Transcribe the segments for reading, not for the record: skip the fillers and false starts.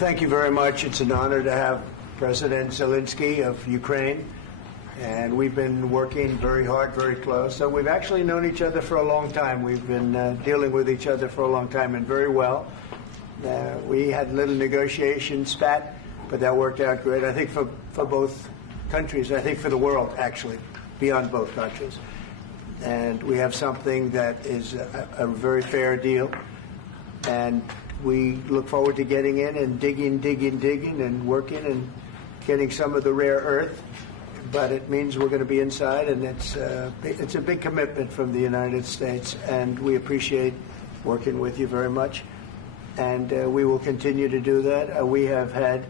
thank you very much. It's an honor to have President Zelensky of Ukraine, and we've been working very hard, very close. So we've actually known each other for a long time. We've been dealing with each other for a long time, and very well. We had a little negotiation spat, but that worked out great, I think, for both countries, I think for the world, actually, beyond both countries. And we have something that is a very fair deal, and we look forward to getting in and digging and working and getting some of the rare earth. But it means we're going to be inside, and it's a big commitment from the United States, and we appreciate working with you very much. And we will continue to do that. We have had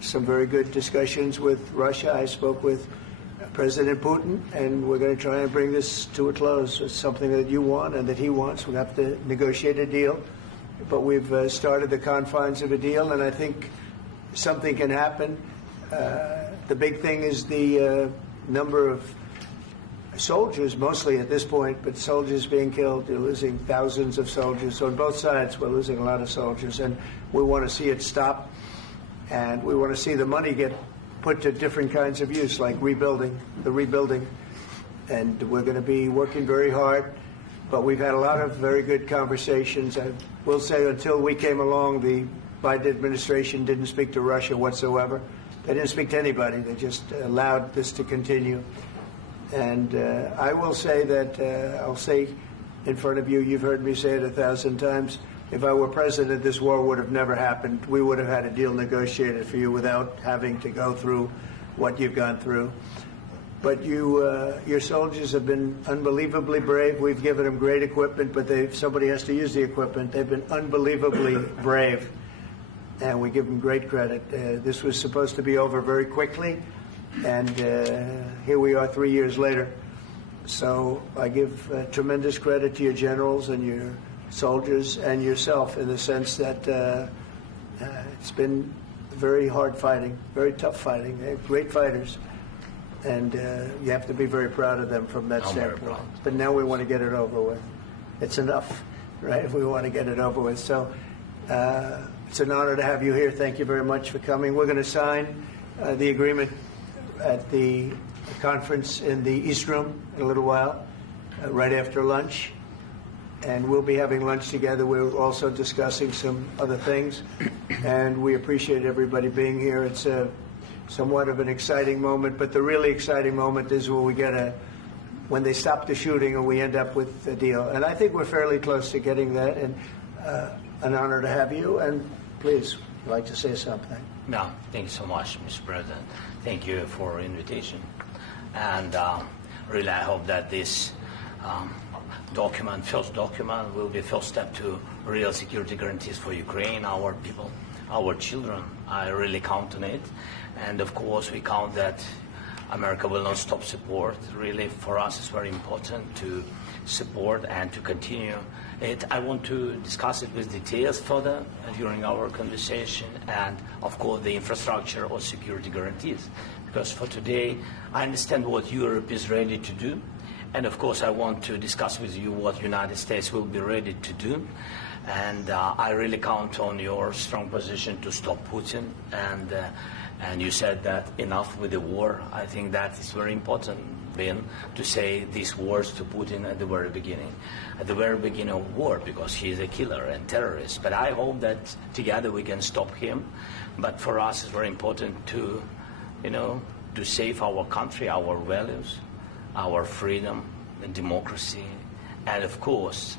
some very good discussions with Russia. I spoke with President Putin, and we're going to try and bring this to a close. It's something that you want and that he wants. We have to negotiate a deal. But we've started the confines of a deal, and I think something can happen. The big thing is the number of soldiers, mostly at this point, but soldiers being killed. You're losing thousands of soldiers. So on both sides, we're losing a lot of soldiers, and we want to see it stop. And we want to see the money get put to different kinds of use, like rebuilding. And we're going to be working very hard. But we've had a lot of very good conversations. I will say until we came along, the Biden administration didn't speak to Russia whatsoever. They didn't speak to anybody. They just allowed this to continue. And I will say that, I'll say in front of you, you've heard me say it 1,000 times, if I were president, this war would have never happened. We would have had a deal negotiated for you without having to go through what you've gone through. But your soldiers have been unbelievably brave. We've given them great equipment, but somebody has to use the equipment. They've been unbelievably brave, and we give them great credit. This was supposed to be over very quickly, and here we are 3 years later. So I give tremendous credit to your generals and your soldiers and yourself in the sense that it's been very hard fighting, very tough fighting. They're great fighters. And you have to be very proud of them from that standpoint. But now we want to get it over with. It's enough, right? We want to get it over with. So it's an honor to have you here. Thank you very much for coming. We're going to sign the agreement at the conference in the East Room in a little while, right after lunch. And we'll be having lunch together. We're also discussing some other things. And we appreciate everybody being here. It's somewhat of an exciting moment, but the really exciting moment is when they stop the shooting and we end up with a deal. And I think we're fairly close to getting that, and an honor to have you. And please, I'd like to say something. No, thank you so much, Mr. President. Thank you for the invitation. And really, I hope that this first document, will be first step to real security guarantees for Ukraine, our people, our children. I really count on it. And of course, we count that America will not stop support. Really, for us, it's very important to support and to continue it. I want to discuss it with details further during our conversation, and of course, the infrastructure or security guarantees. Because for today, I understand what Europe is ready to do. And of course, I want to discuss with you what the United States will be ready to do. And I really count on your strong position to stop Putin. And you said that enough with the war. I think that is very important, Ben, to say these words to Putin at the very beginning of war, because he is a killer and terrorist. But I hope that together we can stop him. But for us, it's very important to, to save our country, our values, our freedom and democracy, and of course,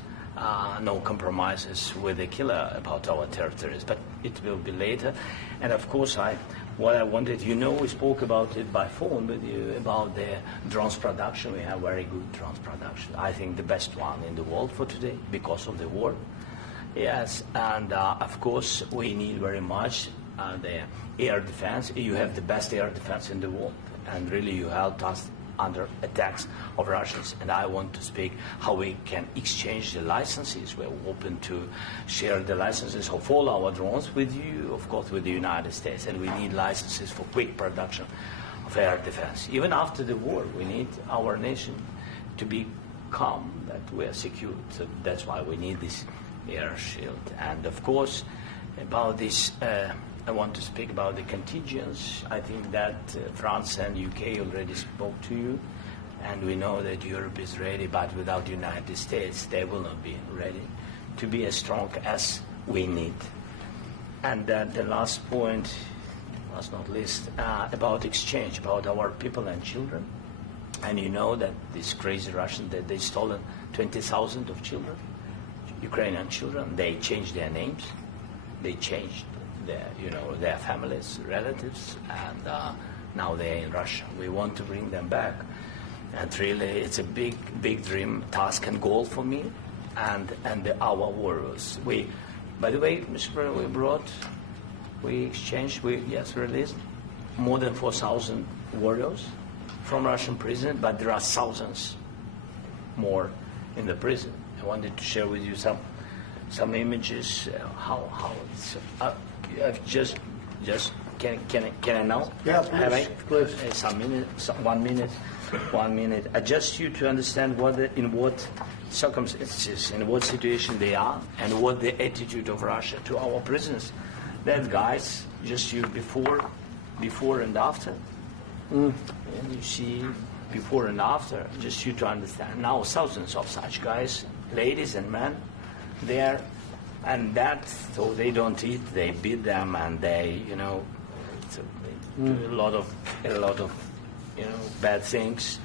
no compromises with the killer about our territories. But it will be later. And of course, what I wanted, we spoke about it by phone with you about the drones production. We have very good drones production. I think the best one in the world for today because of the war. Yes, and of course, we need very much the air defense. You have the best air defense in the world, and really you helped us under attacks of Russians. And I want to speak how we can exchange the licenses. We're open to share the licenses of all our drones with you, of course, with the United States. And we need licenses for quick production of air defense. Even after the war, we need our nation to be calm, that we are secure. So that's why we need this air shield. And of course, about this I want to speak about the contingents. I think that France and UK already spoke to you, and we know that Europe is ready, but without the United States, they will not be ready to be as strong as we need. And the last point, last not least, about exchange, about our people and children. And you know that these crazy Russians, that they stolen 20,000 of children, Ukrainian children. They changed their names, they changed their families, relatives, and now they're in Russia. We want to bring them back, and really, it's a big dream, task, and goal for me, and our warriors. By the way, Mr. President, we released more than 4,000 warriors from Russian prison, but there are thousands more in the prison. I wanted to share with you some images. How it's just can I now? Yeah, please. Please. 1 minute. Just you to understand in what circumstances, in what situation they are, and what the attitude of Russia to our prisoners. That guys, just you before and after. And you see before and after, just you to understand. Now thousands of such guys, ladies and men, there, and that, so they don't eat, they beat them, and they do a lot of bad things.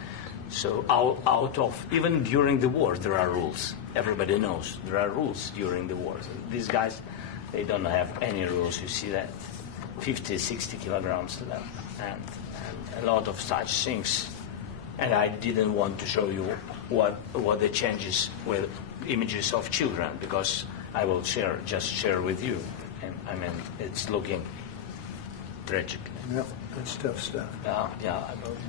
So out of, even during the war, there are rules. Everybody knows there are rules during the war. So these guys, they don't have any rules. You see that 50, 60 kilograms left, and a lot of such things. And I didn't want to show you what the changes with images of children, because I will share with you. And I mean, it's looking tragic. Yep, that's tough stuff. I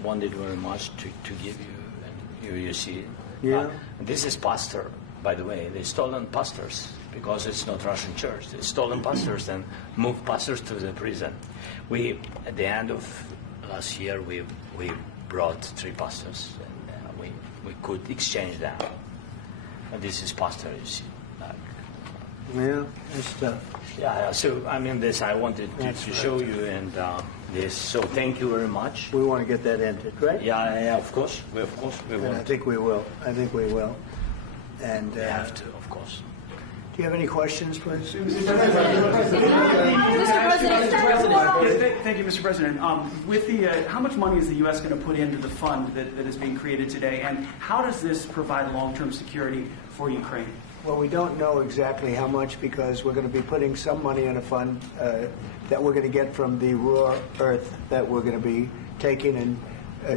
wanted very much to give you, and you see it. Yeah. This is pastor, by the way. They stolen pastors because it's not Russian church. They stolen pastors and moved pastors to the prison. We, at the end of last year, we brought 3 pastors, and we could exchange them. And this is pastor, you see. Yeah, that's tough. Yeah. So I mean, this I wanted to show you, and this. So thank you very much. We want to get that ended, right? Yeah. Of course, we And want. I think we will. And We have to, of course. do you have any questions, please? Thank you, Mr. President. With how much money is the U.S. going to put into the fund that is being created today, and how does this provide long-term security for Ukraine? Well, we don't know exactly how much because we're going to be putting some money in a fund that we're going to get from the raw earth that we're going to be taking and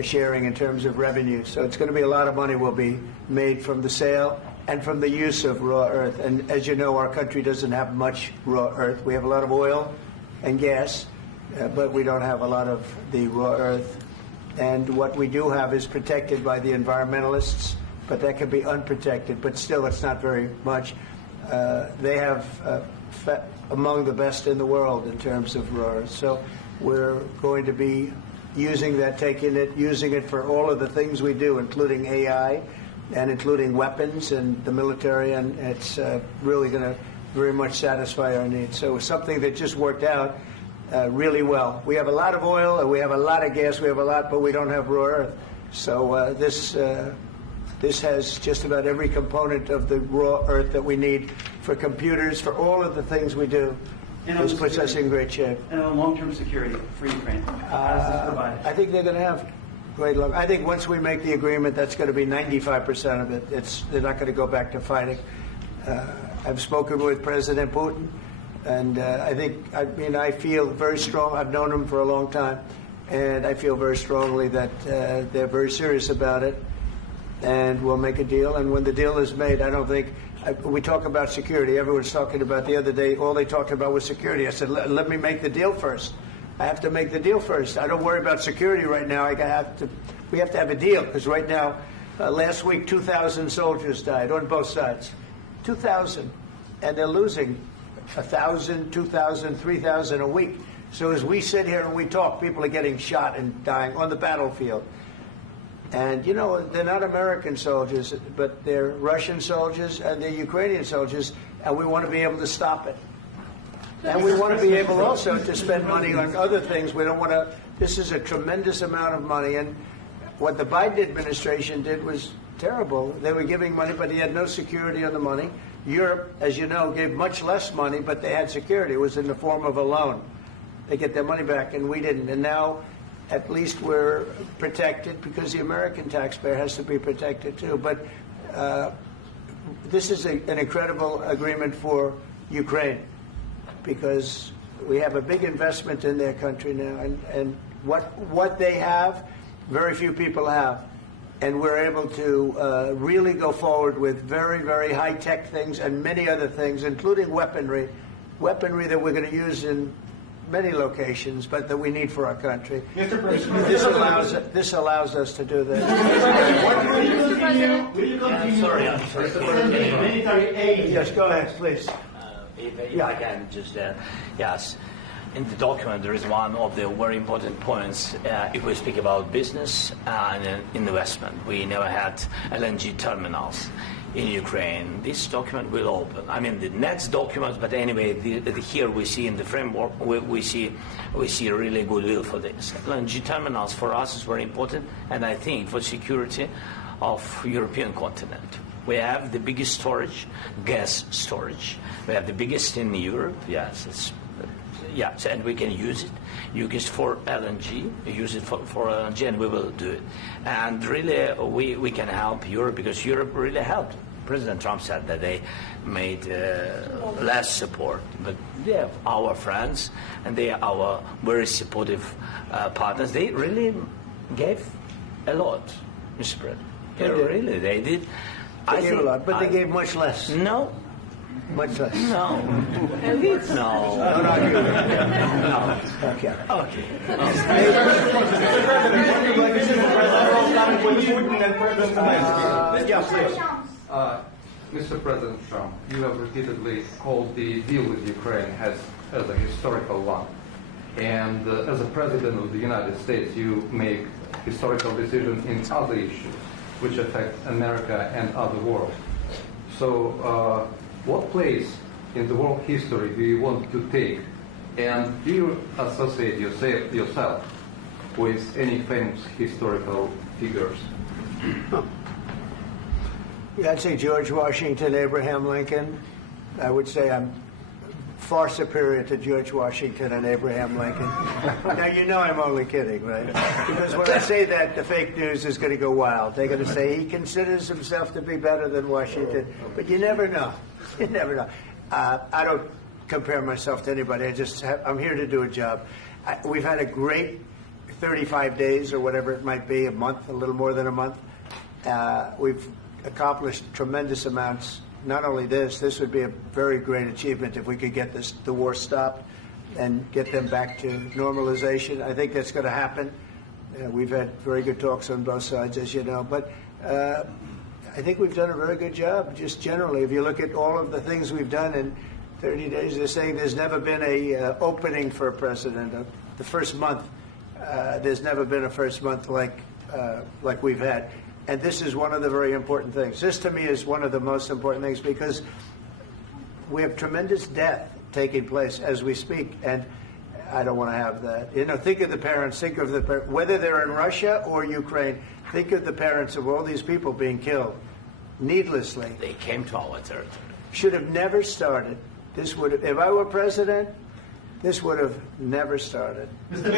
sharing in terms of revenue. So it's going to be a lot of money will be made from the sale and from the use of raw earth. And as you know, our country doesn't have much raw earth. We have a lot of oil and gas, but we don't have a lot of the raw earth. And what we do have is protected by the environmentalists, but that can be unprotected. But still, it's not very much. They have among the best in the world in terms of raw earth. So we're going to be using that, using it for all of the things we do, including AI and including weapons and the military, and it's really going to very much satisfy our needs. So it's something that just worked out really well. We have a lot of oil, and we have a lot of gas, but we don't have raw earth. So this has just about every component of the raw earth that we need for computers, for all of the things we do. This puts us in great shape. And on long-term security for Ukraine, how does this provide? I think they're going to have great luck. I think once we make the agreement, that's going to be 95% of it. They're not going to go back to fighting. I've spoken with President Putin, and I feel very strong. I've known him for a long time, and I feel very strongly that they're very serious about it, and we'll make a deal. And when the deal is made, I don't think we talk about security. Everyone's talking about the other day. All they talked about was security. I said, let me make the deal first. I have to make the deal first. I don't worry about security right now. We have to have a deal because right now, last week, 2,000 soldiers died on both sides. 2,000, and they're losing 1,000, 2,000, 3,000 a week. So as we sit here and we talk, people are getting shot and dying on the battlefield. And, they're not American soldiers, but they're Russian soldiers and they're Ukrainian soldiers, and we want to be able to stop it. And we want to be able also to spend money on other things. We don't want to, this is a tremendous amount of money. And what the Biden administration did was terrible. They were giving money, but he had no security on the money. Europe, as you know, gave much less money, but they had security. It was in the form of a loan. They get their money back, and we didn't. And now, at least we're protected because the American taxpayer has to be protected too. But this is an incredible agreement for Ukraine because we have a big investment in their country now, and what they have, very few people have. And we're able to really go forward with very, very high-tech things and many other things, including weaponry that we're going to use in many locations, but that we need for our country. Mr. President, This allows us to do this. will you continue Sorry. sending military aid? Yes, go ahead, please. If I can just, yes. In the document, there is one of the very important points. If we speak about business and investment, we never had LNG terminals in Ukraine. This document will open. I mean, the next document, but anyway, here we see in the framework, we see really good will for this. LNG terminals for us is very important, and I think for security of European continent. We have the biggest storage, gas storage. We have the biggest in Europe. Yes, and we can use it. Use it for LNG. Use it for LNG, and we will do it. And really, we can help Europe because Europe really helped. President Trump said that they made less support, but they are our friends and they are our very supportive partners. They really gave a lot, Mr. President. Really, they did. They gave a lot, but they gave much less. No. Much less. No. No. No, not you. No. Okay. Okay. Mr. President Trump, you have repeatedly called the deal with Ukraine as a historical one. And as a President of the United States, you make historical decisions in other issues which affect America and other world. So what place in the world history do you want to take? And do you associate yourself with any famous historical figures? Yeah, I'd say George Washington, Abraham Lincoln. I would say I'm far superior to George Washington and Abraham Lincoln. Now, you know I'm only kidding, right? Because when I say that, the fake news is going to go wild. They're going to say he considers himself to be better than Washington. But you never know. You never know. I don't compare myself to anybody. I'm here to do a job. We've had a great 35 days or whatever it might be, a month, a little more than a month. We've accomplished tremendous amounts. Not only this would be a very great achievement if we could get the war stopped and get them back to normalization. I think that's going to happen. We've had very good talks on both sides, as you know. But I think we've done a very good job, just generally. If you look at all of the things we've done in 30 days, they're saying there's never been a opening for a president. The first month, there's never been a first month like we've had. And this is one of the very important things. This, to me, is one of the most important things because we have tremendous death taking place as we speak, and I don't want to have that. You know, think of the parents, whether they're in Russia or Ukraine, think of the parents of all these people being killed needlessly. They came to our territory. Should have never started. This would have, if I were president, this would have never started. Mr.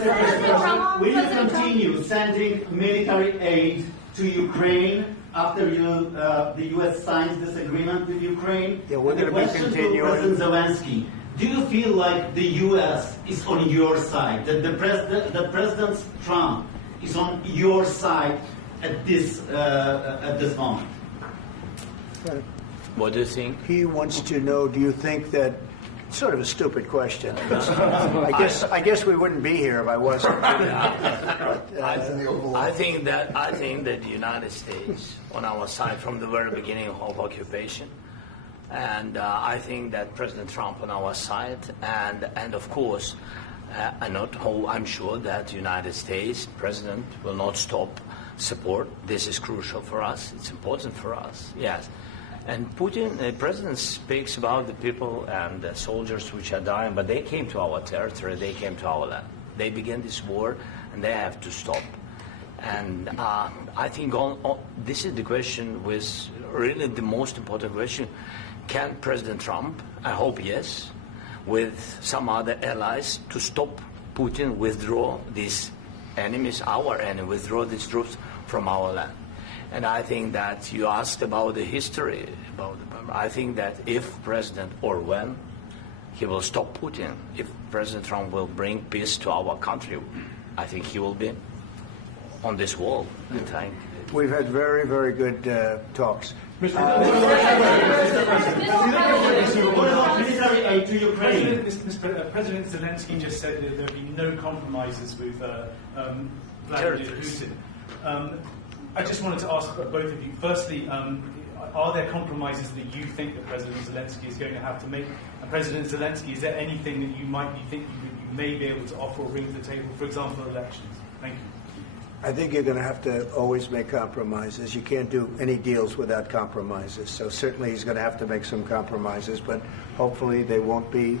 President, will you continue sending military aid to Ukraine after the U.S. signs this agreement with Ukraine? Yeah, we're going to be continuing. To President Zelensky, do you feel like the U.S. is on your side, that President Trump is on your side at this moment? What do you think? He wants to know, do you think that, sort of a stupid question. I guess we wouldn't be here if I wasn't. I think that the United States on our side from the very beginning of occupation, and I think that President Trump on our side, and of course, I'm sure that the United States President will not stop support. This is crucial for us. It's important for us. Yes. And Putin, the president, speaks about the people and the soldiers which are dying, but they came to our territory, they came to our land. They began this war, and they have to stop. And I think this is the question, with really the most important question. Can President Trump, I hope yes, with some other allies, to stop Putin, withdraw these enemies, our enemy, withdraw these troops from our land? And I think that you asked about the history, I think that if President, or when, he will stop Putin, if President Trump will bring peace to our country, I think he will be on this wall. We've had very, very good talks. What about military aid to Ukraine? President Zelensky just said that there will be no compromises with Vladimir Putin. I just wanted to ask both of you, firstly, are there compromises that you think that President Zelensky is going to have to make? And President Zelensky, is there anything that you might be thinking that you may be able to offer or bring to the table, for example, elections? Thank you. I think you're going to have to always make compromises. You can't do any deals without compromises. So certainly he's going to have to make some compromises, but hopefully they won't be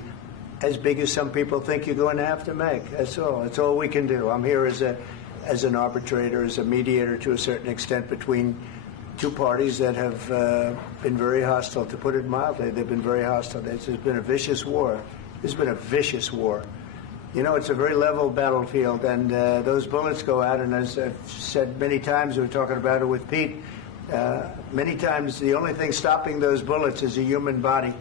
as big as some people think you're going to have to make. That's all. That's all we can do. I'm here as an arbitrator, as a mediator to a certain extent between two parties that have been very hostile. To put it mildly, they've been very hostile. There's been a vicious war. There's been a vicious war. You know, it's a very level battlefield, and those bullets go out, and as I've said many times, we were talking about it with Pete, many times the only thing stopping those bullets is a human body.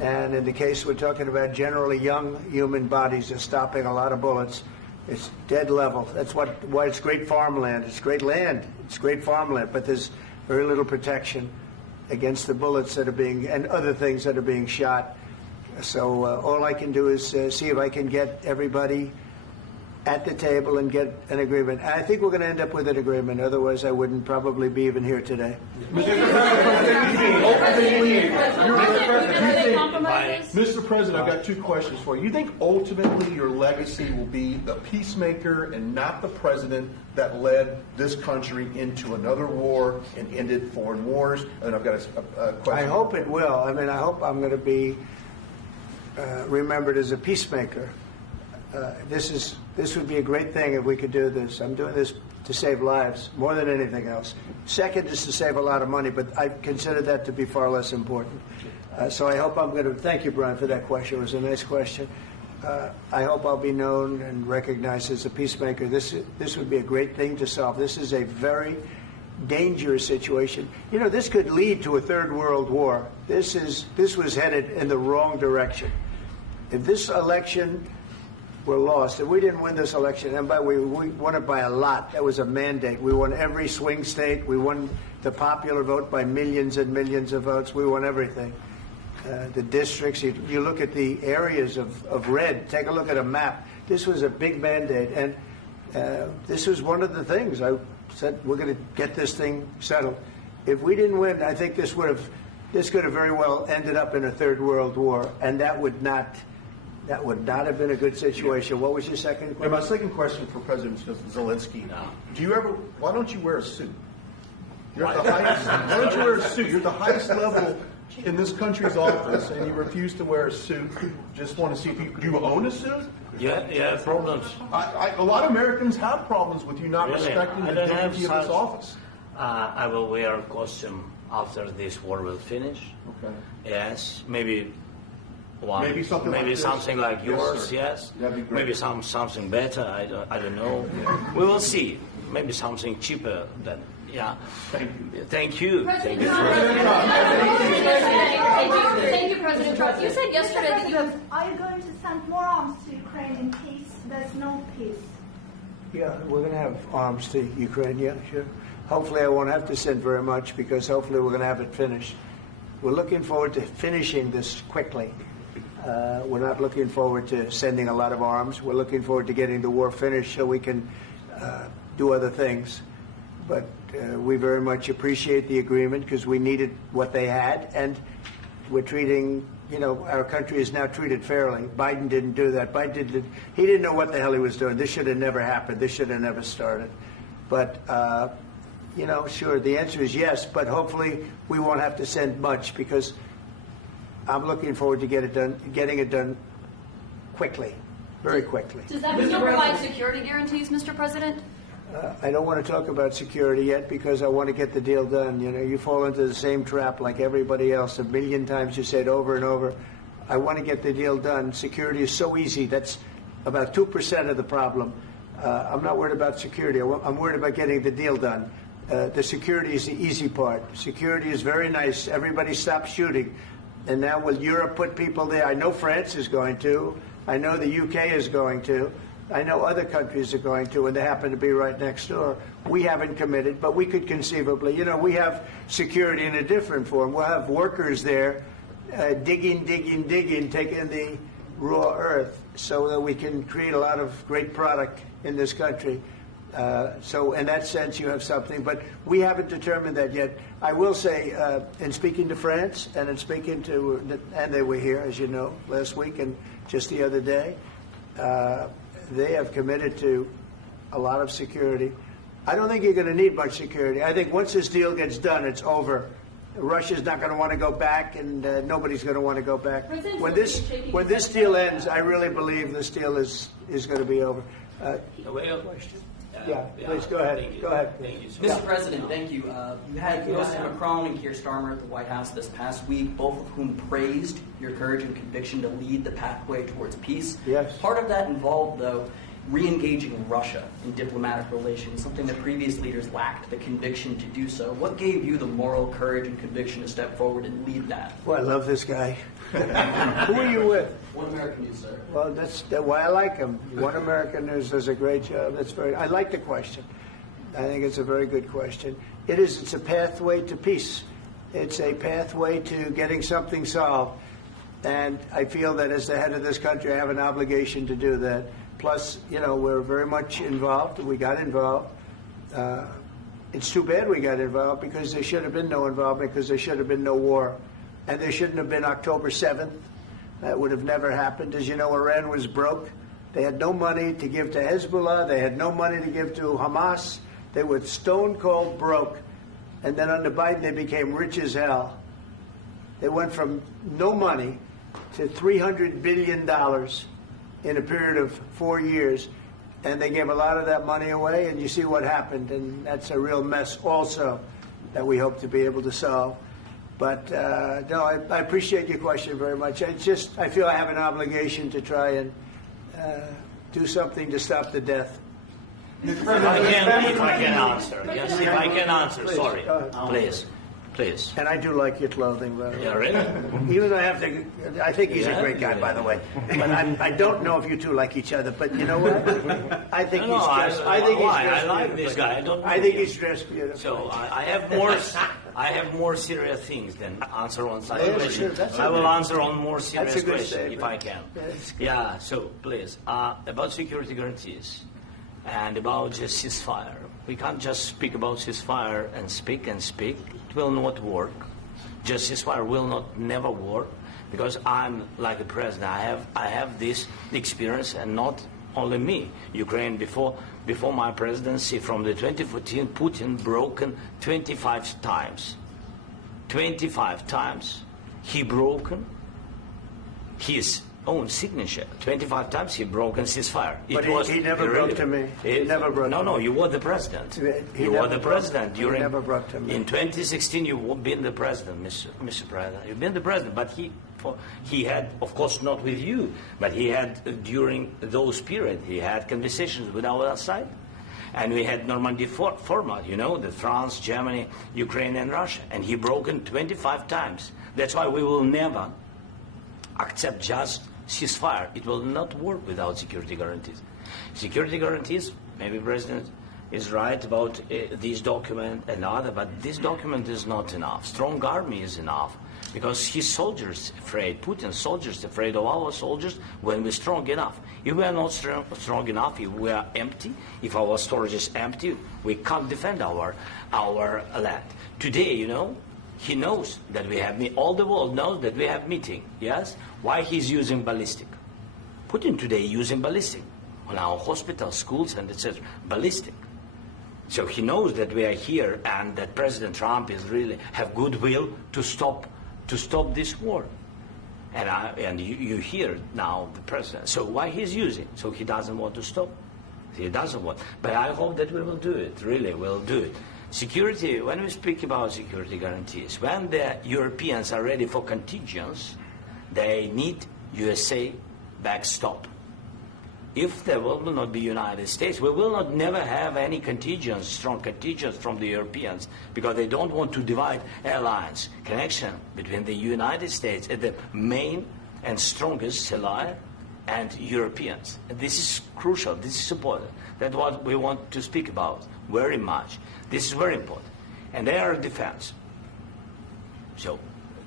And in the case we're talking about, generally young human bodies are stopping a lot of bullets. It's dead level. That's why it's great farmland. It's great land. It's great farmland, but there's very little protection against the bullets that are being, and other things that are being shot. So all I can do is see if I can get everybody at the table and get an agreement. And I think we're going to end up with an agreement. Otherwise, I wouldn't probably be even here today. Mr. President, I've got two questions for you. You think ultimately your legacy will be the peacemaker and not the president that led this country into another war and ended foreign wars? And I've got a question. I hope it will. I mean, I hope I'm going to be remembered as a peacemaker. This would be a great thing if we could do this. I'm doing this to save lives more than anything else. Second is to save a lot of money, but I consider that to be far less important. So I hope I'm going to, thank you, Brian, for that question. It was a nice question. I hope I'll be known and recognized as a peacemaker. This would be a great thing to solve. This is a very dangerous situation. You know, this could lead to a third world war. This was headed in the wrong direction. If this election were lost, if we didn't win this election, and we won it by a lot, that was a mandate. We won every swing state. We won the popular vote by millions and millions of votes. We won everything. The districts, you look at the areas of red, take a look at a map. This was a big mandate, and this was one of the things. I said, we're going to get this thing settled. If we didn't win, I think this could have very well ended up in a third world war, and that would not have been a good situation. What was your second question? And my second question for President Zelensky: why don't you wear a suit? You're at the highest. Why don't you wear a suit? You're at the highest level in this country's office, and you refuse to wear a suit. Just want to see if do you own a suit? Yeah, problems. A lot of Americans have problems with you not respecting the dignity of this office. I will wear a costume after this war will finish. Okay. Yes, maybe one. Maybe something like yours. Yes, that'd be great. Maybe something better. I don't know. We will see. Maybe something cheaper than. Yeah. Thank you. President Trump. Thank you, President Trump. You said yesterday that you have. Are you going to send more arms to Ukraine in peace? There's no peace. Yeah, we're going to have arms to Ukraine. Yeah, sure. Hopefully I won't have to send very much, because hopefully we're going to have it finished. We're looking forward to finishing this quickly. We're not looking forward to sending a lot of arms. We're looking forward to getting the war finished so we can do other things. But we very much appreciate the agreement, because we needed what they had, and we're treating, our country is now treated fairly. Biden didn't do that. He didn't know what the hell he was doing. This should have never happened. This should have never started. But you know, sure, the answer is yes, but hopefully we won't have to send much because I'm looking forward to getting it done quickly, very quickly. Does that mean you'll provide security guarantees, Mr. President? I don't want to talk about security yet because I want to get the deal done. You know, you fall into the same trap like everybody else. A million times you say it over and over. I want to get the deal done. Security is so easy. That's about 2% of the problem. I'm not worried about security. I'm worried about getting the deal done. The security is the easy part. Security is very nice. Everybody stopped shooting. And now will Europe put people there? I know France is going to. I know the UK is going to. I know other countries are going to, and they happen to be right next door. We haven't committed, but we could conceivably. You know, we have security in a different form. We'll have workers there digging, taking the raw earth so that we can create a lot of great product in this country. So in that sense, you have something. But we haven't determined that yet. I will say, in speaking to France and in speaking to, and they were here, as you know, last week and just the other day, they have committed to a lot of security. I don't think you're going to need much security. I think once this deal gets done, it's over. Russia's not going to want to go back, and nobody's going to want to go back. When this deal ends, I really believe this deal is going to be over. Yeah, please go ahead. Go ahead. Mr. President, thank you. You had President Macron and Keir Starmer at the White House this past week, both of whom praised your courage and conviction to lead the pathway towards peace. Yes. Part of that involved, though, re-engaging Russia in diplomatic relations, something that previous leaders lacked the conviction to do so. What gave you the moral courage and conviction to step forward and lead that? Well, I love this guy. Who are you with? One American News, sir. Well, that's why I like him. One American News does a great job. I like the question. I think it's a very good question. It's a pathway to peace. It's a pathway to getting something solved. And I feel that as the head of this country, I have an obligation to do that. Plus, you know, we're very much involved. We got involved. It's too bad we got involved because there should have been no involvement because there should have been no war. And there shouldn't have been October 7th. That would have never happened. As you know, Iran was broke. They had no money to give to Hezbollah. They had no money to give to Hamas. They were stone cold broke. And then under Biden, they became rich as hell. They went from no money to $300 billion in a period of 4 years. And they gave a lot of that money away, and you see what happened. And that's a real mess also that we hope to be able to solve. But no, I appreciate your question very much. I feel I have an obligation to try and do something to stop the death. If I can answer. Yes, if I can answer. Please, sorry. please. Please. And I do like your clothing, by the way. Yeah, really? Even though I think he's a great guy, by the way. But I don't know if you two like each other. But you know what? I think he's dressed. I like this guy. I think he's dressed beautifully. So I have more serious things than answer on such Yeah, questions. sure, I will answer on more serious That's a good questions statement. if I can. That's good. Yeah. So please, about security guarantees and about just ceasefire. We can't just speak about ceasefire and speak and speak. It will not work. Just ceasefire will not never work because I'm like a president. I have this experience, and not only me. Ukraine before my presidency, from the 2014, Putin broken 25 times. 25 times he broken his own signature. 25 times he broken ceasefire. But he never broke to me. He never broke to me. No, you were the president. He You were the president He during. never broke to me. In 2016, you've been the president, Mr. President. You've been the president, but he had, of course, not with you, but he had during those periods. He had conversations with our side, and we had Normandy format. You know, the France, Germany, Ukraine, and Russia, and he broken 25 times. That's why we will never accept just ceasefire. It will not work without security guarantees. Security guarantees, maybe President is right about this document and other, but this document is not enough. Strong army is enough because his soldiers afraid, Putin's soldiers afraid of our soldiers when we're strong enough. If we are not strong enough, if we are empty, if our storage is empty, we can't defend our land. Today, you know, he knows that we have all the world knows that we have meeting. Yes, why he's using ballistic? Putin today using ballistic on our hospitals, schools, and etc. Ballistic. So he knows that we are here and that President Trump is really have goodwill to stop this war. And you hear now the president. So why he's using? So he doesn't want to stop. He doesn't want. But I hope that we will do it. Really, we'll do it. Security. When we speak about security guarantees, when the Europeans are ready for contingents, they need USA backstop. If there will not be United States, we will not never have any contingents, strong contingents from the Europeans, because they don't want to divide alliance connection between the United States as the main and strongest ally and Europeans. And this is crucial. This is important. That's what we want to speak about very much. This is very important. And air defense. So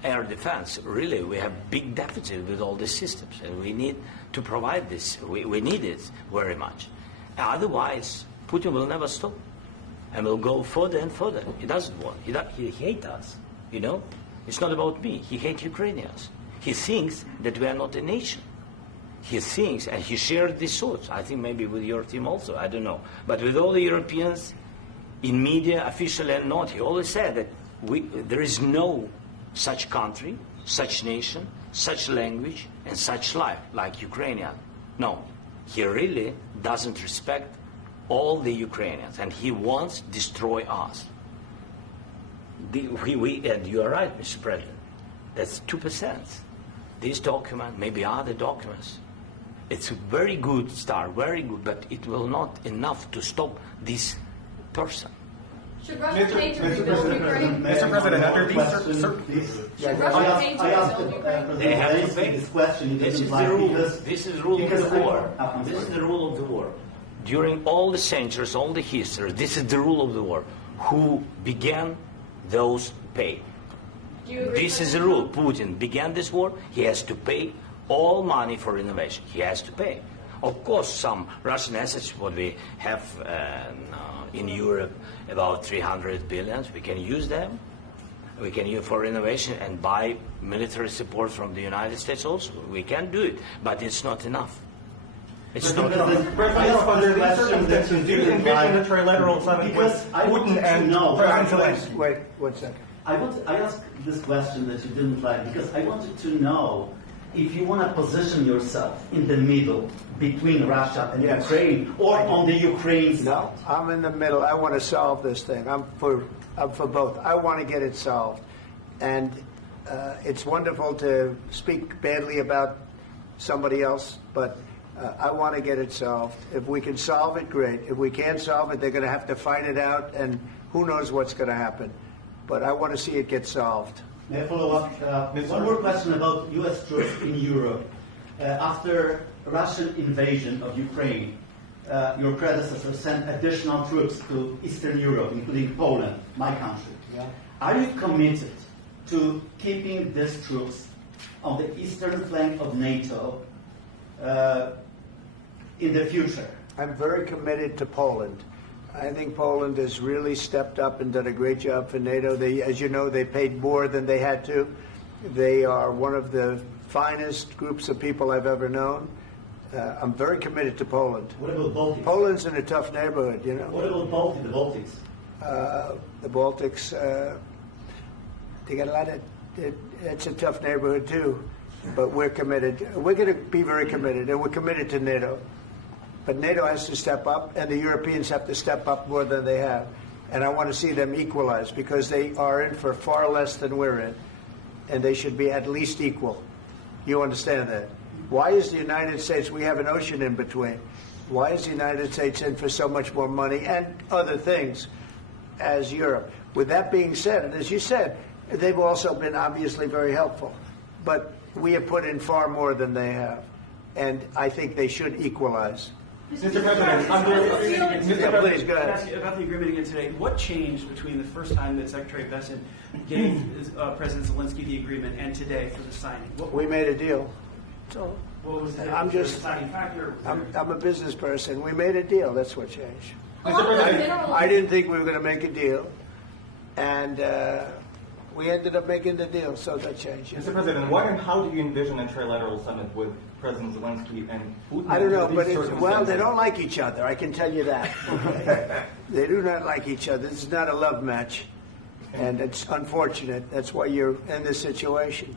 air defense, really, we have big deficit with all these systems, and we need to provide this. We need it very much. Otherwise, Putin will never stop, and will go further and further. He doesn't want. He hates us, you know. It's not about me. He hates Ukrainians. He thinks that we are not a nation. He thinks, and he shared these thoughts, I think maybe with your team also, I don't know. But with all the Europeans, in media, officially and not, he always said that there is no such country, such nation, such language, and such life like Ukrainian. No, he really doesn't respect all the Ukrainians, and he wants to destroy us. And you are right, Mr. President. That's 2%. This document, maybe other documents, it's a very good start, very good, but it will not enough to stop this person. Should Russia pay to rebuild Ukraine? Mr. President, under these Should Russia pay to rebuild Ukraine? They have to pay. This question. This is the rule. This is the rule of the war. This is the rule of the war. During all the centuries, all the history, this is the rule of the war. Who began, those pay. Do you agree This with is the that? rule. Putin began this war. He has to pay all money for innovation. He has to pay. Of course, some Russian assets, what we have in Europe, about 300 billion, we can use them. We can use for innovation and buy military support from the United States also. We can do it, but it's not enough. It's not enough. Under these circumstances, do you envision a trilateral summit with Putin and President Zelensky? Wait 1 second. I asked this question that you didn't like because I wanted to know if you want to position yourself in the middle between Russia and Yes. Ukraine, or on the Ukraine side. No, I'm in the middle. I want to solve this thing. I'm for both. I want to get it solved. And it's wonderful to speak badly about somebody else, but I want to get it solved. If we can solve it, great. If we can't solve it, they're going to have to fight it out, and who knows what's going to happen. But I want to see it get solved. May I follow up? One more question about U.S. troops in Europe. After Russian invasion of Ukraine, your predecessor sent additional troops to Eastern Europe, including Poland, my country. Yeah. Are you committed to keeping these troops on the eastern flank of NATO in the future? I'm very committed to Poland. I think Poland has really stepped up and done a great job for NATO. They, as you know, they paid more than they had to. They are one of the finest groups of people I've ever known. I'm very committed to Poland. What about Baltics? Poland's in a tough neighborhood, you know. What about the Baltics? The Baltics, they got a lot of. It's a tough neighborhood too, but we're committed. We're going to be very committed, and we're committed to NATO. But NATO has to step up, and the Europeans have to step up more than they have. And I want to see them equalize because they are in for far less than we're in, and they should be at least equal. You understand that? Why is the United States? We have an ocean in between. Why is the United States in for so much more money and other things as Europe? With that being said, and as you said, they've also been obviously very helpful. But we have put in far more than they have. And I think they should equalize. Mr. President, Please, go ahead. ask you about the agreement again today. What changed between the first time that Secretary Bessent gave President Zelensky the agreement and today for the signing? We made a deal. What was the I'm just, deciding factor? I'm a business person. We made a deal. That's what changed. Along with minerals. I didn't think we were going to make a deal. And We ended up making the deal, so that changed. Mr. President, what and how do you envision a trilateral summit with President Zelensky and Putin? I don't know, under but these well, they circumstances? don't like each other. I can tell you that. Okay? They do not like each other. This is not a love match, and it's unfortunate. That's why you're in this situation.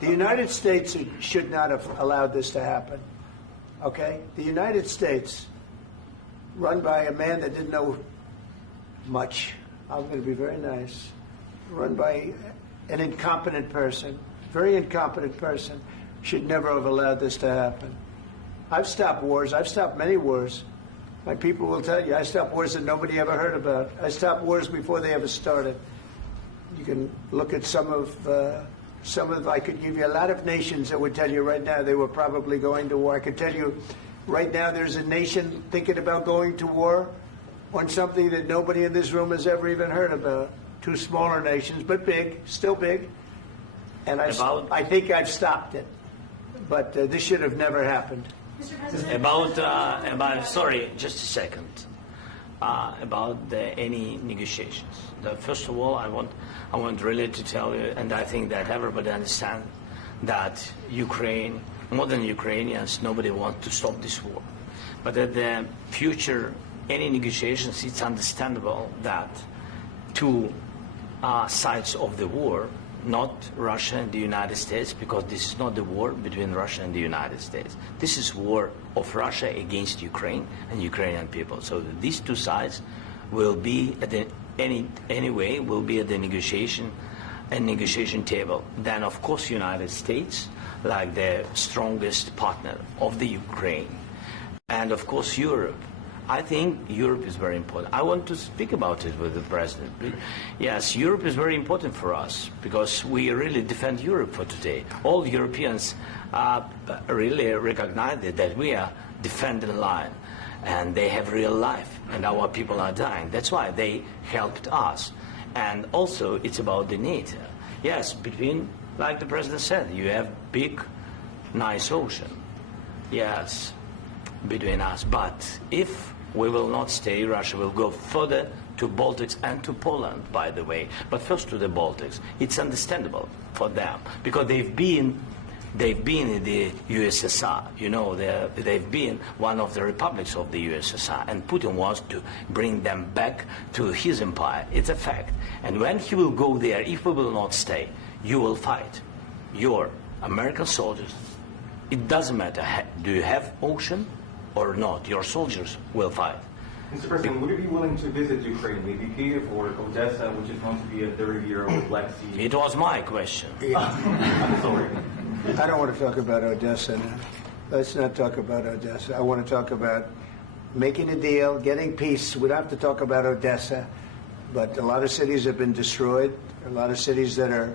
The United States should not have allowed this to happen. Okay? The United States, run by a man that didn't know much. I'm going to be very nice. Run by an incompetent person, very incompetent person, should never have allowed this to happen. I've stopped wars. I've stopped many wars. My people will tell you, I stopped wars that nobody ever heard about. I stopped wars before they ever started. You can look at some of, I could give you a lot of nations that would tell you right now they were probably going to war. I could tell you right now there's a nation thinking about going to war on something that nobody in this room has ever even heard about. Two smaller nations, but big, still big. And I think I've stopped it. But this should have never happened. Mr. President, About sorry, just a second. About any negotiations. First of all, I want really to tell you, and I think that everybody understands that Ukraine, more than Ukrainians, nobody wants to stop this war. But at the future, any negotiations, it's understandable that two sides of the war, not Russia and the United States, because this is not the war between Russia and the United States. This is war of Russia against Ukraine and Ukrainian people. So these two sides will be at the will be at the negotiation table. Then of course United States, like the strongest partner of the Ukraine, and of course Europe. I think Europe is very important. I want to speak about it with the President. Yes, Europe is very important for us because we really defend Europe for today. All Europeans really recognize that we are defending the line and they have real life and our people are dying. That's why they helped us. And also it's about the NATO. Yes, between, like the President said, you have big, nice ocean. Yes, between us. But if we will not stay, Russia will go further to Baltics and to Poland, by the way. But first to the Baltics. It's understandable for them because they've been in the USSR. You know, they've been one of the republics of the USSR, and Putin wants to bring them back to his empire. It's a fact. And when he will go there, if we will not stay, you will fight. Your American soldiers. It doesn't matter. Do you have ocean or not? Your soldiers will fight. Mr. President, would you be willing to visit Ukraine, maybe Kyiv or Odessa, which is going to be at the Riviera or Black Sea? It was my question. I'm sorry. I don't want to talk about Odessa now. Let's not talk about Odessa. I want to talk about making a deal, getting peace. We don't have to talk about Odessa, but a lot of cities have been destroyed. A lot of cities that are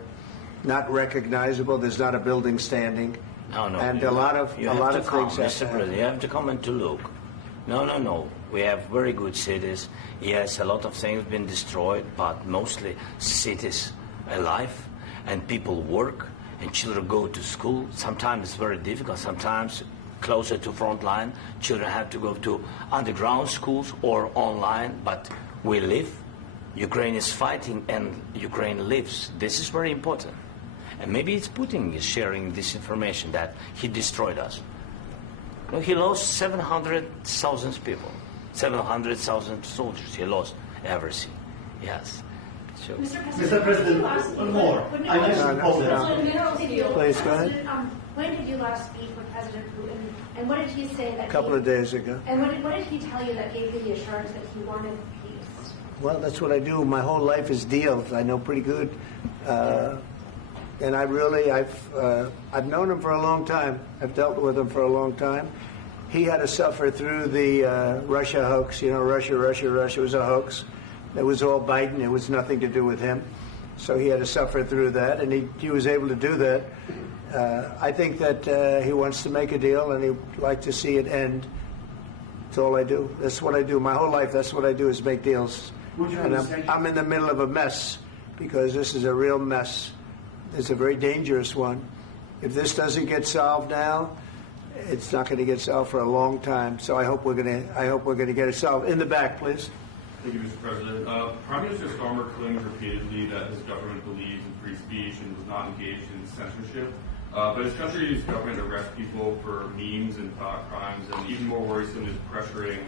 not recognizable. There's not a building standing. No. And a lot of things Mr. President, you have to come and to look. No. We have very good cities. Yes, a lot of things have been destroyed, but mostly cities alive, and people work, and children go to school. Sometimes it's very difficult. Sometimes closer to front line, children have to go to underground schools or online. But we live. Ukraine is fighting, and Ukraine lives. This is very important. And maybe it's Putin is sharing this information that he destroyed us. No, he lost 700,000 people, 700,000 soldiers. He lost everything. Yes. So. Mr. President, one more. I mentioned Poland. Please, go ahead. When did you last speak with President Putin, and what did he say that? A couple of days ago. And what did he tell you that gave you the assurance that he wanted peace? Well, that's what I do. My whole life is deals. I know pretty good. And I've known him for a long time. I've dealt with him for a long time. He had to suffer through the Russia hoax. You know, Russia was a hoax. It was all Biden. It was nothing to do with him. So he had to suffer through that, and he was able to do that. I think that he wants to make a deal, and he'd like to see it end. That's all I do. That's what I do. My whole life, that's what I do is make deals. And I'm in the middle of a mess because this is a real mess. It's a very dangerous one. If this doesn't get solved now, it's not going to get solved for a long time. So I hope we're going to get it solved. In the back, please. Thank you, Mr. President. Prime Minister Starmer claims repeatedly that his government believes in free speech and was not engaged in censorship. But his country's government arrests people for memes and thought crimes, and even more worrisome is pressuring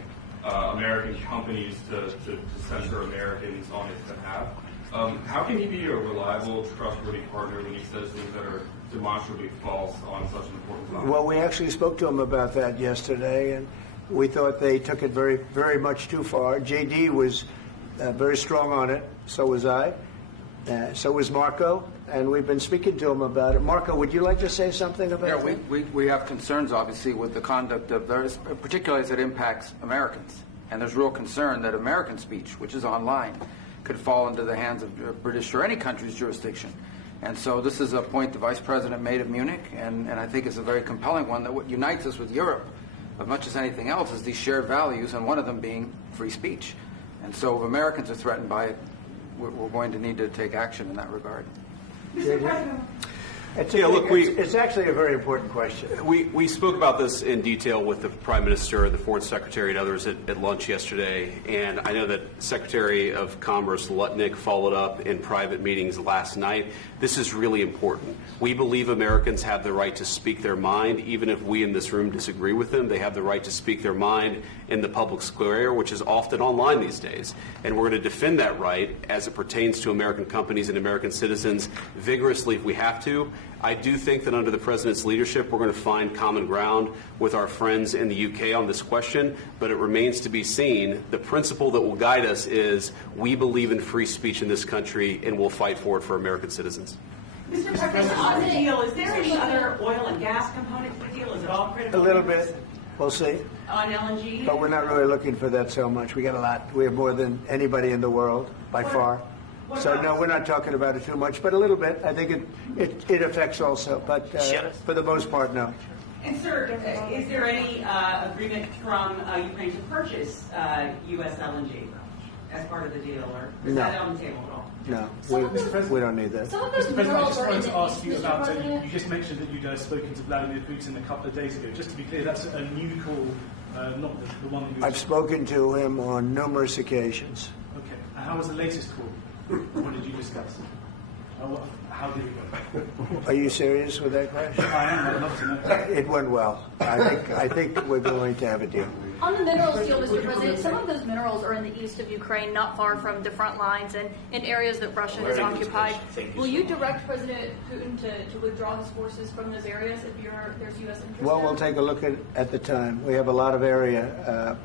American companies to censor Americans on his behalf. How can he be a reliable, trustworthy partner when he says things that are demonstrably false on such an important topic? Well, we actually spoke to him about that yesterday, and we thought they took it very, very much too far. JD was very strong on it. So was I. So was Marco. And we've been speaking to him about it. Marco, would you like to say something about that? Yeah, we have concerns, obviously, with the conduct of those, particularly as it impacts Americans. And there's real concern that American speech, which is online, could fall into the hands of British or any country's jurisdiction. And so this is a point the Vice President made of Munich, and I think it's a very compelling one, that what unites us with Europe, as much as anything else, is these shared values, and one of them being free speech. And so if Americans are threatened by it, we're going to need to take action in that regard. Mr. President. It's actually a very important question. We spoke about this in detail with the Prime Minister, the Foreign Secretary, and others at lunch yesterday. And I know that Secretary of Commerce Lutnick followed up in private meetings last night. This is really important. We believe Americans have the right to speak their mind, even if we in this room disagree with them. They have the right to speak their mind in the public square, which is often online these days. And we're going to defend that right as it pertains to American companies and American citizens vigorously if we have to. I do think that under the President's leadership, we're going to find common ground with our friends in the UK on this question, but it remains to be seen. The principle that will guide us is we believe in free speech in this country, and we'll fight for it for American citizens. Mr. President, on the deal, is there any other oil and gas component to the deal? Is it all critical? A little bit. We'll see. On LNG? But we're not really looking for that so much. We got a lot. We have more than anybody in the world, by far. So, no, we're not talking about it too much, but a little bit. I think it affects also, but for the most part, no. And, sir, is there any agreement from Ukraine to purchase U.S. LNG as part of the deal, or is that on the table at all? No, we don't need that. Mr. President, I just wanted to ask you about, you just mentioned that you'd spoken to Vladimir Putin a couple of days ago. Just to be clear, that's a new call, not the one that you... I've spoken to him on numerous occasions. Okay. And how was the latest call? What did you discuss? How did it go? Are you serious with that question? I am. I'd love to know. It went well. I think we're going to have a deal. On the minerals deal, Mr. President, some of those minerals are in the east of Ukraine, not far from the front lines and in areas that Russia has occupied. Will you direct President Putin to withdraw his forces from those areas if there's U.S. interest? Well, we'll take a look at the time. We have a lot of area.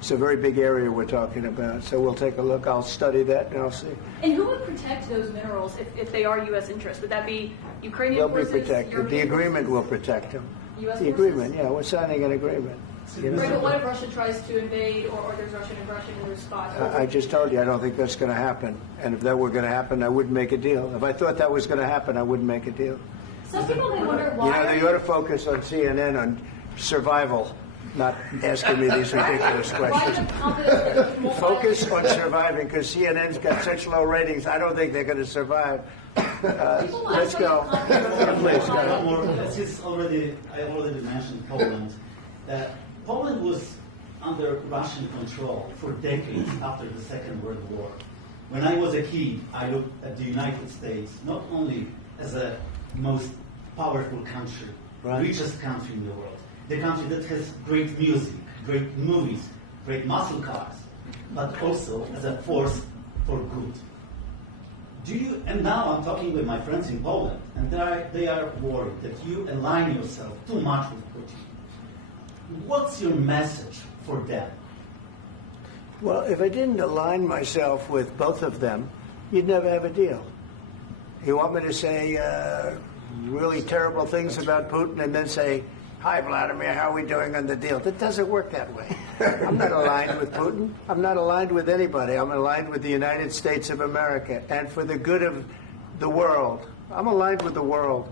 It's a very big area we're talking about, so we'll take a look. I'll study that, and I'll see. And who would protect those minerals if they are U.S. interests? Would that be Ukrainian They'll forces? They'll be protected. European The agreement forces? will protect them. U.S. The forces? agreement, yeah, we're signing an agreement. Right, but what if Russia tries to invade or there's Russian aggression in response? I just told you I don't think that's going to happen. And if that were going to happen, I wouldn't make a deal. If I thought that was going to happen, I wouldn't make a deal. Some people may wonder why. You know, you ought to focus on CNN on survival, not asking me these ridiculous questions. Focus on surviving, because CNN's got such low ratings. I don't think they're going to survive. Let's go. Please, go. Since I already mentioned Poland. Poland was under Russian control for decades after the Second World War. When I was a kid, I looked at the United States not only as a most powerful country, richest country in the world, the country that has great music, great movies, great muscle cars, but also as a force for good. And now I'm talking with my friends in Poland, and they are worried that you align yourself too much with Putin. What's your message for them? Well, if I didn't align myself with both of them, you'd never have a deal. You want me to say really terrible things about Putin and then say, "Hi, Vladimir, how are we doing on the deal?" That doesn't work that way. I'm not aligned with Putin. I'm not aligned with anybody. I'm aligned with the United States of America and for the good of the world. I'm aligned with the world,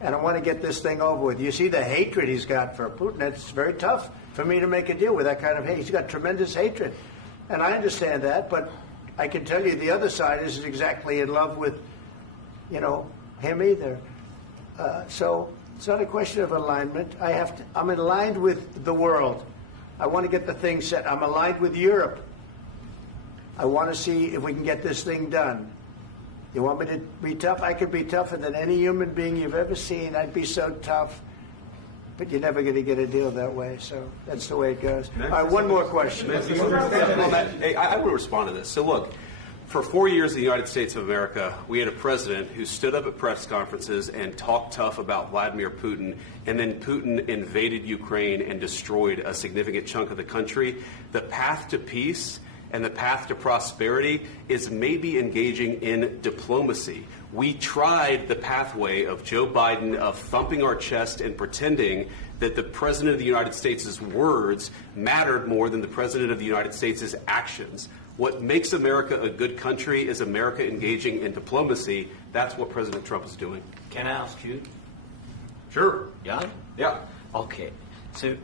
and I want to get this thing over with. You see the hatred he's got for Putin. It's very tough for me to make a deal with that kind of hate. He's got tremendous hatred, and I understand that, but I can tell you the other side isn't exactly in love with, him either. So it's not a question of alignment. I'm aligned with the world. I want to get the thing set. I'm aligned with Europe. I want to see if we can get this thing done. You want me to be tough? I could be tougher than any human being you've ever seen. I'd be so tough. But you're never going to get a deal that way, so that's the way it goes. All right, one more question. Hey, I want to respond to this. So look, for 4 years in the United States of America, we had a president who stood up at press conferences and talked tough about Vladimir Putin, and then Putin invaded Ukraine and destroyed a significant chunk of the country. The path to peace and the path to prosperity is maybe engaging in diplomacy. We tried the pathway of Joe Biden of thumping our chest and pretending that the President of the United States' words mattered more than the President of the United States' actions. What makes America a good country is America engaging in diplomacy. That's what President Trump is doing. Can I ask you? Sure. Yeah? Yeah. Okay. So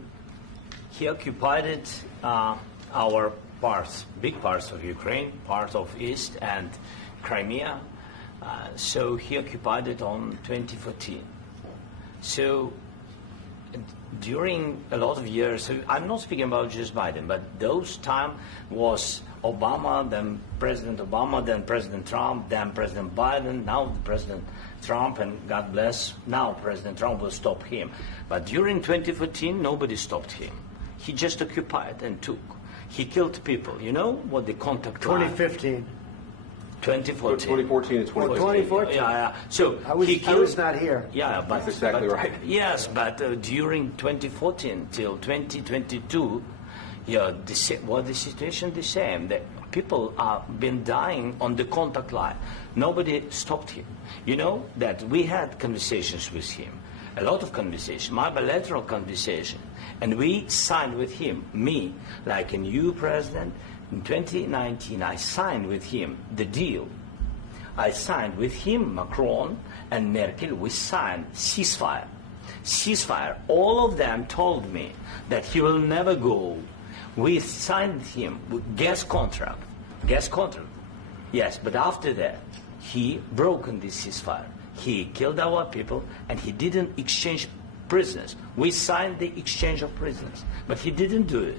he occupied our parts, big parts of Ukraine, part of East and Crimea. So he occupied it on 2014. So during a lot of years, so I'm not speaking about just Biden, but those time was Obama, then President Obama, then President Trump, then President Biden, now President Trump, and God bless, now President Trump will stop him. But during 2014, nobody stopped him. He just occupied and took. He killed people. You know what the contact 2015. 2014. 2014 and 2014. 2014. Yeah. So I was not here. Yeah, but that's exactly right. Yes, but during 2014 till 2022, yeah, the situation the same. The people have been dying on the contact line. Nobody stopped him. You know that we had conversations with him, a lot of conversations, my bilateral conversation, and we signed with him, me, like a new president. In 2019, I signed with him the deal. I signed with him, Macron and Merkel, we signed ceasefire. Ceasefire. All of them told me that he will never go. We signed him with gas contract. Gas contract. Yes, but after that, he broken this ceasefire. He killed our people and he didn't exchange prisoners. We signed the exchange of prisoners, but he didn't do it.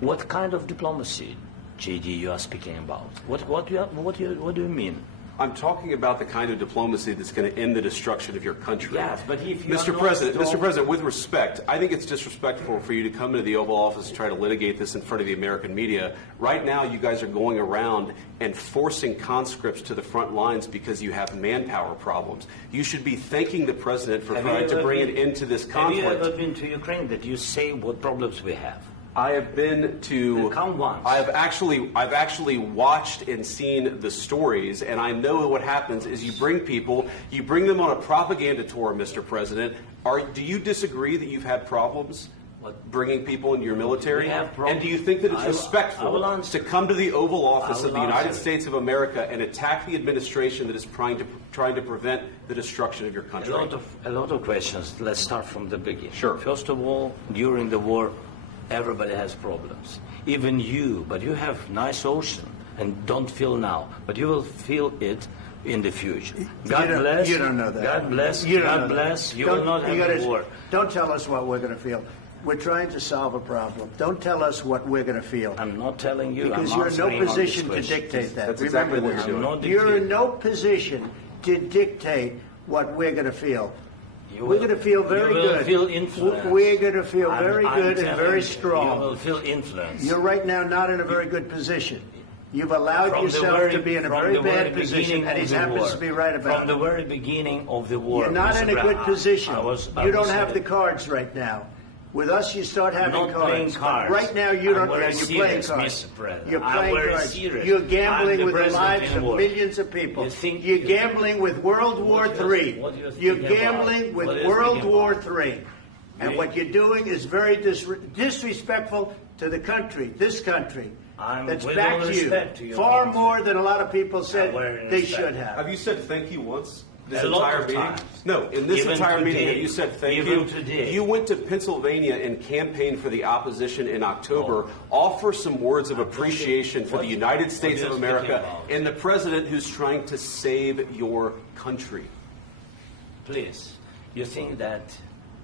What kind of diplomacy, JD, you are speaking about? What do you mean? I'm talking about the kind of diplomacy that's going to end the destruction of your country. Yes, but if you Mr. President, with respect, I think it's disrespectful for you to come into the Oval Office and try to litigate this in front of the American media. Right now, you guys are going around and forcing conscripts to the front lines because you have manpower problems. You should be thanking the President for trying to bring an end to this conflict. Have you ever been to Ukraine that you say what problems we have? I have been to. Count once. I've actually watched and seen the stories, and I know what happens is you bring them on a propaganda tour, Mr. President. Do you disagree that you've had problems bringing people into your military? And do you think that it's respectful to come to the Oval Office of the United States of America and attack the administration that is trying to prevent the destruction of your country? A lot of questions. Let's start from the beginning. Sure. First of all, during the war, everybody has problems. Even you, but you have nice ocean and don't feel now, but you will feel it in the future. God bless. You don't know that. God bless. You don't God know bless. that. You will not have a war. Don't tell us what we're going to feel. We're trying to solve a problem. Don't tell us what we're going to feel. I'm not telling you. Because I'm you're in no answering position on to this dictate that. That's exactly what you're doing. You're in no position to dictate what we're going to feel. We're going to feel very good. You will feel influence. We're going to feel very good and very strong. You will feel influence. You're right now not in a very good position. You've allowed yourself to be in a very bad position, and he happens to be right about it. From the very beginning of the war. You're not in a good position. You don't have the the cards right now. With us, you start having not cards. playing cards. Right now, you don't. I'm You're playing serious, cards. Mr. President. You're I'm playing very cards. serious. You're I'm gambling the with the president lives in of war. millions of people. You You're gambling with World War III. You're gambling with World War III. And what you're doing is very disrespectful to the country, this country. That's back to you. Far more than a lot of people said they should have. Have you said thank you once? This A lot entire of meeting? times. No, in this Even entire meeting, today. have you said thank Even you? today. You went to Pennsylvania and campaigned for the opposition in October. Offer some words of appreciation for the United States of America and the president who's trying to save your country. Please, you think that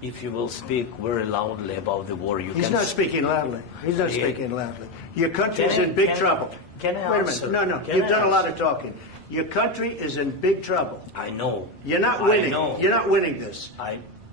if you will speak very loudly about the war, you He's can... not speaking loudly. He's not speaking loudly. Your country's in big trouble. Can I Wait a answer? minute. No, Can you've I done a lot answer? of talking. Your country is in big trouble. I know. You're not winning. I know. You're not winning this.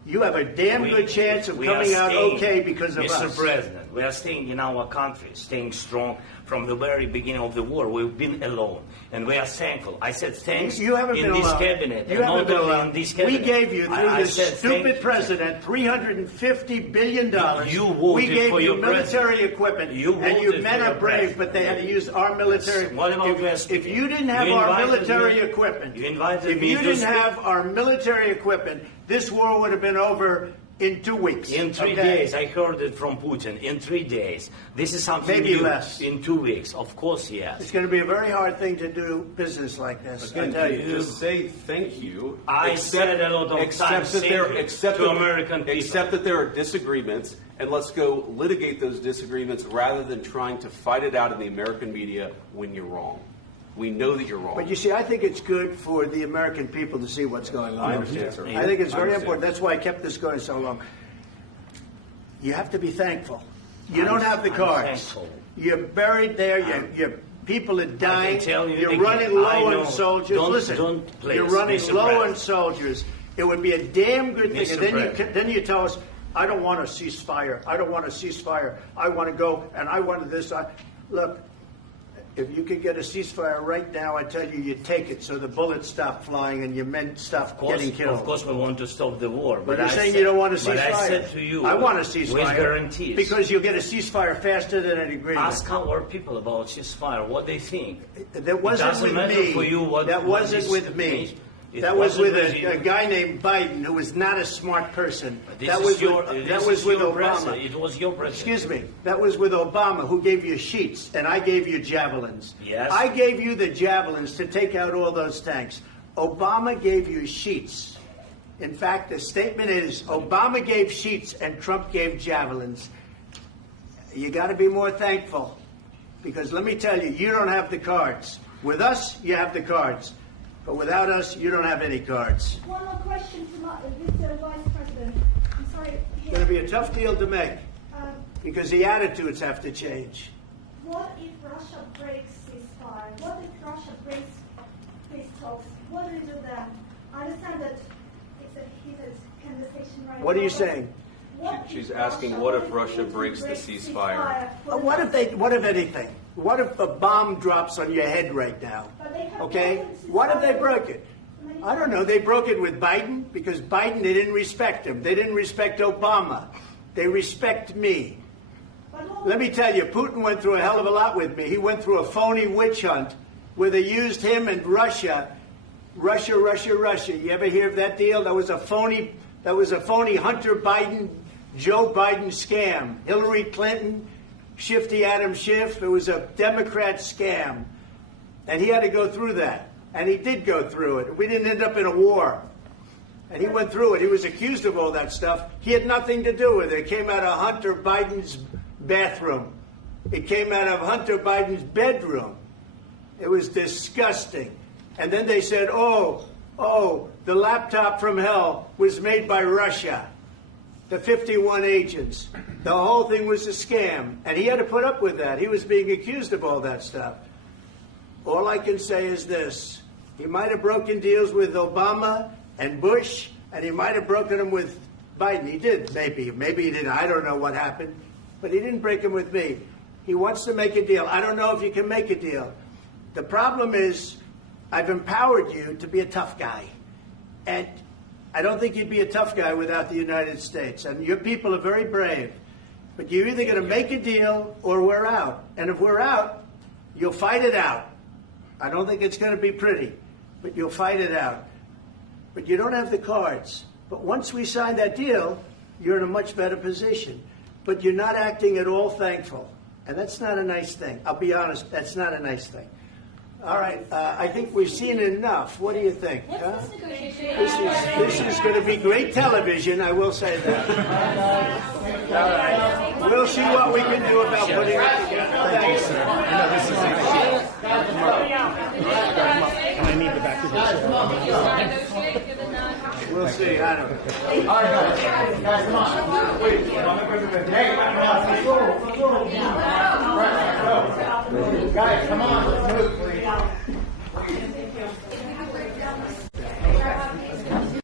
You have a damn good chance of coming out okay because of Mr. us. President, we are staying in our country, staying strong from the very beginning of the war. We've been alone, and we are thankful. I said thanks You haven't in been this alone. cabinet. You and haven't not been only alone. in this We cabinet. gave you, through I this said stupid thank you. president, $350 billion. You voted we gave for you your military president. equipment, You and you voted men for are your brave, president. but they had to use our military. What about If you didn't have You our invited military me- equipment, You invited if me you to didn't speak. have our military equipment, this war would have been over in 2 weeks. In 3 okay? days, I heard it from Putin. In 3 days, this is something Maybe new. less. In 2 weeks, of course, yes. It's going to be a very hard thing to do business like this. I Again, tell you. just say thank you. I said a lot of times that there, thank you accept to that- American people. Accept that there are disagreements, and let's go litigate those disagreements rather than trying to fight it out in the American media when you're wrong. We know that you're wrong. But you see, I think it's good for the American people to see what's going on. I understand, sir. I think it's I very understand. important. That's why I kept this going so long. You have to be thankful. You don't have the I'm cards. thankful. You're buried there. Your people are dying. tell you You're again, running low I know. on soldiers. Don't- Listen, don't please, you're running Mr. low President. on soldiers. It would be a damn good thing. Mr. And President. then you tell us, I don't want a ceasefire. I don't want a ceasefire. I want to go, and I wanted this. Look, if you could get a ceasefire right now, I tell you, you take it so the bullets stop flying and your men stop getting killed. Of course, we want to stop the war. But you're I saying said- you don't want a ceasefire. But I said to you, I want a with ceasefire. guarantees. Because you'll get a ceasefire faster than an agreement. Ask our people about ceasefire, what they think. That wasn't it doesn't with matter me. for you what That what wasn't this with me. means. It That was wasn't with you. a guy named Biden who was not a smart person. This That is was your- with, this that was is with your Obama. president. It was your president. Excuse me. That was with Obama, who gave you sheets, and I gave you javelins. Yes. I gave you the javelins to take out all those tanks. Obama gave you sheets. In fact, the statement is Obama gave sheets and Trump gave javelins. You got to be more thankful, because let me tell you, you don't have the cards. With us, you have the cards. But without us, you don't have any cards. One more question to Mr. Vice President. I'm sorry. It's going to be a tough deal to make, Um, because the attitudes have to change. What if Russia breaks ceasefire? What if Russia breaks peace talks? What do we do then? I understand that it's a heated conversation right now. What are you but saying? what She's if asking, what if Russia breaks the ceasefire? What if anything? What if a bomb drops on your head right now? Okay? What if they broke it? I don't know. They broke it with Biden because Biden, they didn't respect him. They didn't respect Obama. They respect me. Let me tell you, Putin went through a hell of a lot with me. He went through a phony witch hunt where they used him and Russia. Russia. You ever hear of that deal? That was a phony Hunter Biden, Joe Biden scam. Hillary Clinton, Shifty Adam Schiff. It was a Democrat scam. And he had to go through that. And he did go through it. We didn't end up in a war. And he went through it. He was accused of all that stuff. He had nothing to do with it. It came out of Hunter Biden's bathroom. It came out of Hunter Biden's bedroom. It was disgusting. And then they said, oh, the laptop from hell was made by Russia. The 51 agents. The whole thing was a scam. And he had to put up with that. He was being accused of all that stuff. All I can say is this. He might have broken deals with Obama and Bush, and he might have broken them with Biden. He did, maybe. Maybe he didn't. I don't know what happened. But he didn't break them with me. He wants to make a deal. I don't know if you can make a deal. The problem is I've empowered you to be a tough guy. And I don't think you'd be a tough guy without the United States. And your people are very brave. But you're either going to make a deal or we're out. And if we're out, you'll fight it out. I don't think it's going to be pretty, but you'll fight it out. But you don't have the cards. But once we sign that deal, you're in a much better position. But you're not acting at all thankful. And that's not a nice thing. I'll be honest, that's not a nice thing. All right, I think we've seen enough. What do you think? Huh? This is going to be great television, I will say that. All right. We'll see what we can do about putting it together. Thanks. And I need the back of this. We'll see. unanimous. All right, guys, come on. Wait, hey, guys, come on, let's move, please.